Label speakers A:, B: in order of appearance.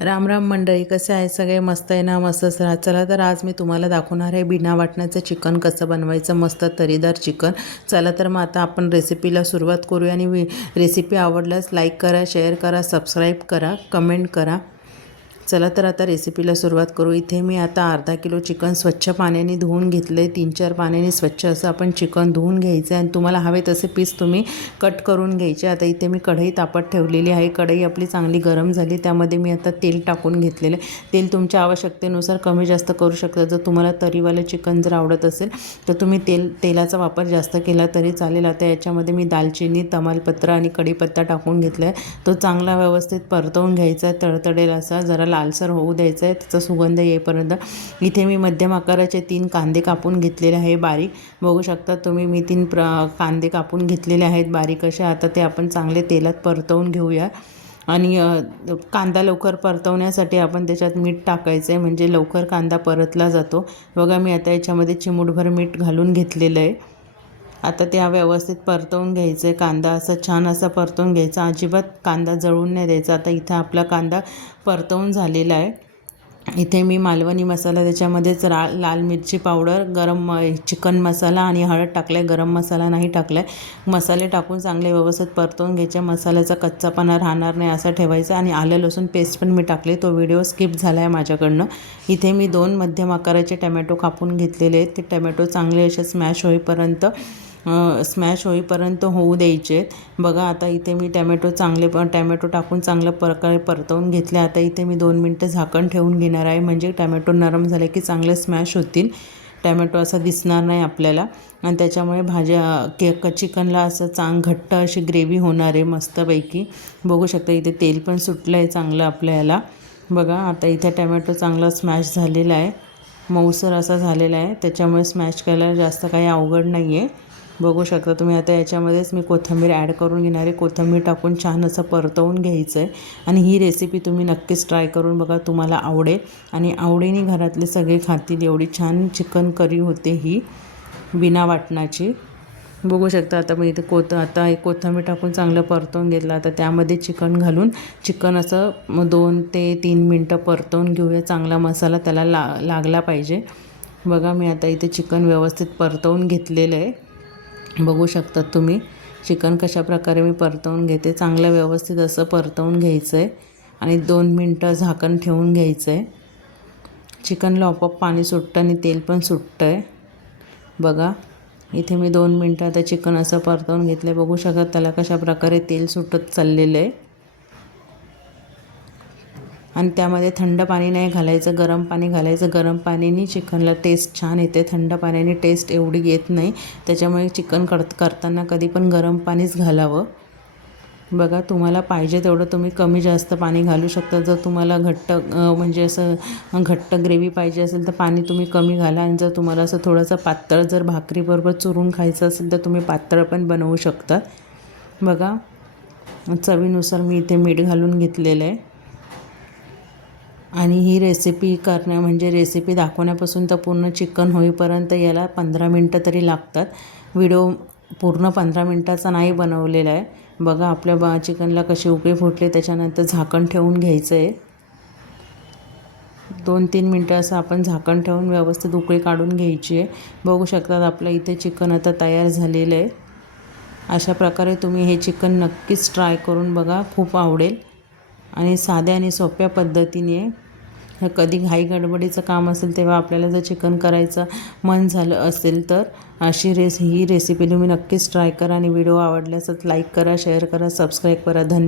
A: राम राम मंडळी कसे आहे सगळे? मस्त आहे ना? मस्तच राहा. चला तर आज मी तुम्हाला दाखवणार आहे बिना वाटण्याचं चिकन कसं बनवायचं. मस्त तरीदार चिकन. चला तर मग आता आपण रेसिपीला सुरुवात करूया आणि रेसिपी आवडल्यास लाईक करा शेअर करा सबस्क्राईब करा कमेंट करा. चला तर आता रेसिपीला सुरुवात करू. इथे मी आता अर्धा किलो चिकन स्वच्छ पाण्याने धुवून घेतलं आहे तीन चार पाण्याने स्वच्छ असं आपण चिकन धुवून घ्यायचं आहे. आणि तुम्हाला हवे तसे पीस तुम्ही कट करून घ्यायचे. आता इथे मी कढई तापत ठेवलेली आहे. कढई आपली चांगली गरम झाली. त्यामध्ये मी आता तेल टाकून घेतलेलं आहे. तेल तुमच्या आवश्यकतेनुसार कमी जास्त करू शकता. जर तुम्हाला तरीवालं चिकन जर आवडत असेल तर तुम्ही तेल तेलाचा वापर जास्त केला तरी चालेल. आता याच्यामध्ये मी दालचिनी तमालपत्र आणि कढीपत्ता टाकून घेतला आहे तो चांगला व्यवस्थित परतवून घ्यायचा आहे. असा. जरा लालसर होऊ द्यायचं आहे त्याचा सुगंध येईपर्यंत. इथे मी मध्यम आकाराचे तीन कांदे कापून घेतलेले आहे बारीक बघू शकता तुम्ही मी तीन प्र कांदे कापून घेतलेले आहेत. बारीक असे आता ते आपण चांगले तेलात परतवून घेऊया. आणि कांदा लवकर परतवण्यासाठी आपण त्याच्यात मीठ टाकायचं आहे म्हणजे लवकर कांदा परतला जातो. बघा मी आता याच्यामध्ये चिमूटभर मीठ घालून घेतलेलं आहे. आता त्या व्यवस्थित परतवून घ्यायचं. कांदा असा छान असा परतवून घ्यायचा. अजिबात कांदा जळून नाही द्यायचा. आता इथं आपला कांदा परतवून झालेला आहे. इथे मी मालवणी मसाला त्याच्यामध्येच रा लाल मिरची पावडर गरम म चिकन मसाला आणि हळद टाकलं आहे गरम मसाला नाही टाकला आहे मसाले टाकून चांगले व्यवस्थित परतवून घ्यायचे. मसाल्याचा कच्चापणा राहणार नाही असं ठेवायचं. आणि आलं लसूण पेस्ट पण मी टाकले. तो व्हिडिओ स्किप झाला आहे माझ्याकडनं. इथे मी दोन मध्यम आकाराचे टमॅटो कापून घेतलेले आहेत. ते टमॅटो चांगले असे स्मॅश होईपर्यंत स्मॅश होईपर्यंत होऊ द्यायचे बघा आता इथे मी टॅमॅटो चांगले पण टॅमॅटो टाकून चांगल्या प्रकारे परतवून घेतले. आता इथे मी दोन मिनटं झाकण ठेवून घेणार आहे. म्हणजे टॅमॅटो नरम झाले की चांगले स्मॅश होतील. टॅमॅटो असा दिसणार नाही आपल्याला. आणि त्याच्यामुळे भाज्या के चिकनला असं चांग घट्ट अशी ग्रेव्ही होणार आहे मस्तपैकी. बघू शकता इथे तेल पण सुटलं आहे चांगलं आपल्याला. बघा आता इथे टॅमॅटो चांगला स्मॅश झालेला आहे. मऊसर असा झालेला आहे. त्याच्यामुळे स्मॅश करायला जास्त काही अवघड नाही आहे बघू शकता तुम्ही. आता याच्यामध्येच मी कोथिंबीर ॲड करून घेणार आहे. कोथिंबीर टाकून छान असं परतवून घ्यायचं आहे आणि ही रेसिपी तुम्ही नक्कीच ट्राय करून बघा तुम्हाला आवडेल. आणि आवडीने घरातले सगळे खातील एवढी छान चिकन करी होते ही बिना वाटणाची. बघू शकता आता मी इथे कोथ आता एक कोथिंबीर टाकून चांगलं परतवून घेतलं. आता त्यामध्ये चिकन घालून चिकन असं मग दोन ते तीन मिनटं परतवून घेऊया. चांगला मसाला त्याला ला लागला पाहिजे. बघा मी आता इथे चिकन व्यवस्थित परतवून घेतलेलं आहे. बघू शकतात तुम्ही. चिकन कशा प्रकारे मी परतवून घेते. चांगलं व्यवस्थित असं परतवून घ्यायचं आहे आणि दोन मिनटं झाकण ठेवून घ्यायचं आहे चिकनला आपोआप पाणी सुटतं आणि तेल पण सुटतं आहे बघा इथे मी दोन मिनटं आता चिकन असं परतवून घेतलं आहे बघू शकत त्याला कशा प्रकारे तेल सुटत चाललेलं आहे आणि त्यामध्ये थंड पाणी नाही घालायचं गरम पाणी घालायचं. गरम पाण्याने चिकनला टेस्ट छान येते. थंड पाण्याने टेस्ट एवढी येत नाही. त्याच्यामुळे चिकन करत करताना कधी पण गरम पाणीच घालावं. बघा तुम्हाला पाहिजे तेवढं तुम्ही कमी जास्त पाणी घालू शकता. जर तुम्हाला घट्ट म्हणजे असं घट्ट ग्रेव्ही पाहिजे असेल तर पाणी तुम्ही कमी घाला. आणि जर तुम्हाला असं थोडंसं पातळ जर भाकरीबरोबर चुरून खायचं असेल तर तुम्ही पातळ पण बनवू शकता. बघा चवीनुसार मी इथे मीठ घालून घेतलेलं आहे. आणि ही रेसिपी करण्या म्हणजे रेसिपी दाखवण्यापासून तर पूर्ण चिकन होईपर्यंत याला पंधरा मिनटं तरी लागतात. व्हिडिओ पूर्ण पंधरा मिनटाचा नाही बनवलेला आहे. बघा आपल्या बा चिकनला कसे उकळी फुटले त्याच्यानंतर झाकण ठेवून घ्यायचं आहे दोन तीन मिनटं असं आपण झाकण ठेवून व्यवस्थित उकळी काढून घ्यायची आहे. बघू शकतात आपलं इथे चिकन आता तयार झालेलं आहे. अशा प्रकारे तुम्ही हे चिकन नक्कीच ट्राय करून बघा खूप आवडेल. आणि साध्या आणि सोप्या पद्धतीने कधी घाई गडबडीचं काम असेल तेव्हा आपल्याला जर चिकन करायचं मन झालं असेल तर अशी रेस ही रेसिपी तुम्ही नक्कीच ट्राय करा आणि व्हिडिओ आवडल्यासच लाईक करा शेअर करा सबस्क्राईब करा. धन्यवाद